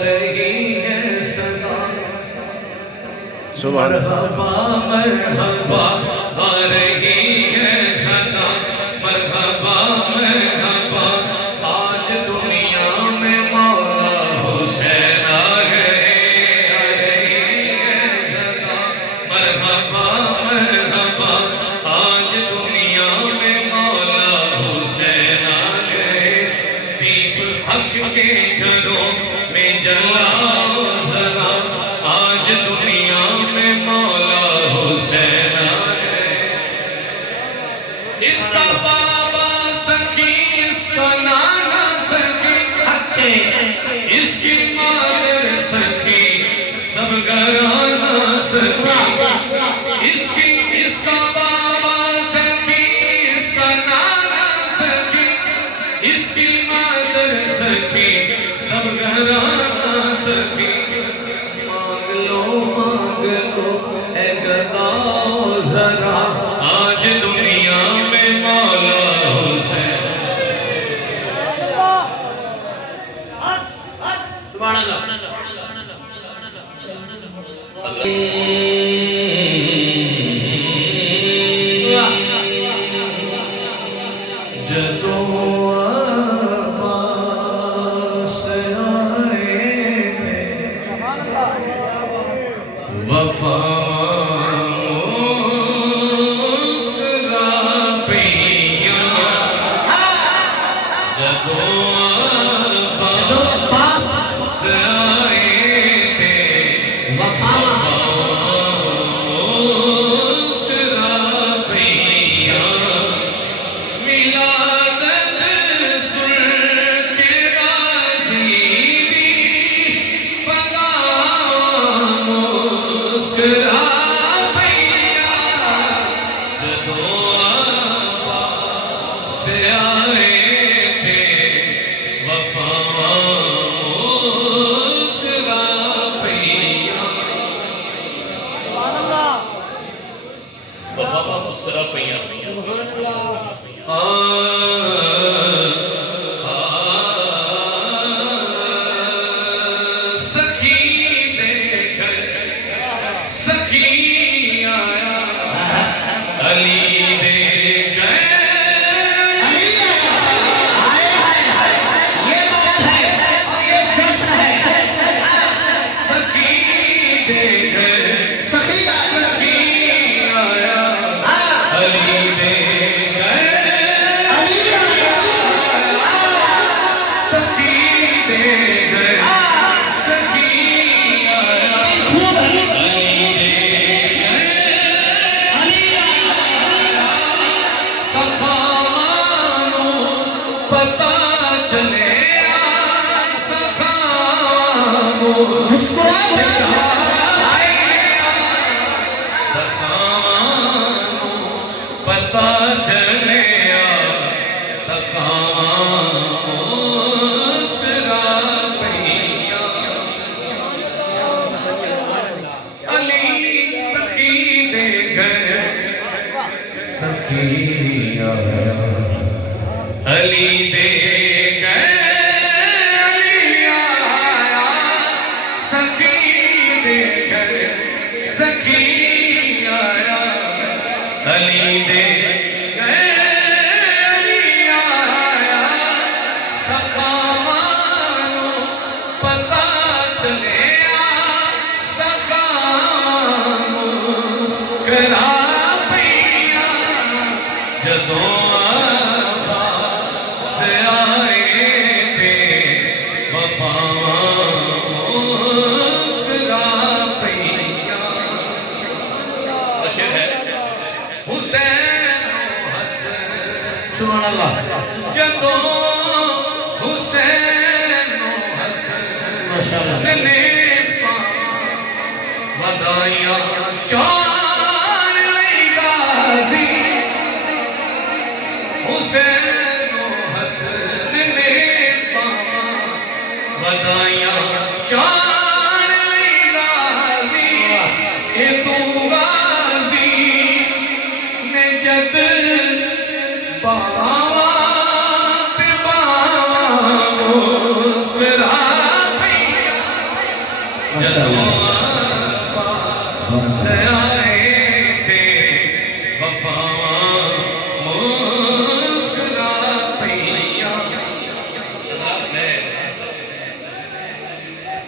رہی ہے سزا سبحان مرحبا مرحبا آ رہی ہے سزا مرحبا مرحبا آج دنیا میں مولا حسین آ رہی ہے سزا مرحبا مرحبا آج دنیا میں مولا حسین آ گئے دیپ حق کے گھروں میں جلاؤ ذرا آج دنیا میں مولا حسین آ گئے اس کا بابا سخی اس کا نانا سخی اس کی مادر سخی سب گھرانا سخی اس کا بابا سخی اس کا نانا سخی اس کی مادر سخی سب گھرانا سخی مانگ لو اے گداؤ ذرا آج دنیا میں مولا حسین سبحان اللہ جدو عباس آئے تھے وفا مسکرا پیا جدو عباس آئے تھے وفا مسکرا پیا ملادت سن کے راضی دی فدا مسکرا پیا جدو عباس آئے تھے وفا مسکرا پیا وفا مسکرا پیا سخی دے گئے سخی آیا علی دے گئے سخی دے گئے سخی آیا علی دے گئے سخی دے گئے سخی آیا علی دے گئے سخاوانوں پتہ چلے سخاوانوں پتہ چلے مسکرا پیا علی سخی دے گئے سخی آیا علی دے گئے علی آیا سخی دے گئے سخی آیا علی دے گئے علی آیا سخاوانوں پتہ چلے سخاوانوں مسکرا پیا جدو عباس آئے تھے وفا مسکرا پیا اشر ہے حسین حسن سبحان اللہ جدو حسین حسن ماشاءاللہ نے ودائیاں چار لئی غازی حسین حسن نے ودائیاں چار لئی غازی اے تو غازی نے جد باوا تے باوا مسکرا پیا ماشاءاللہ سیائے تے وفاواں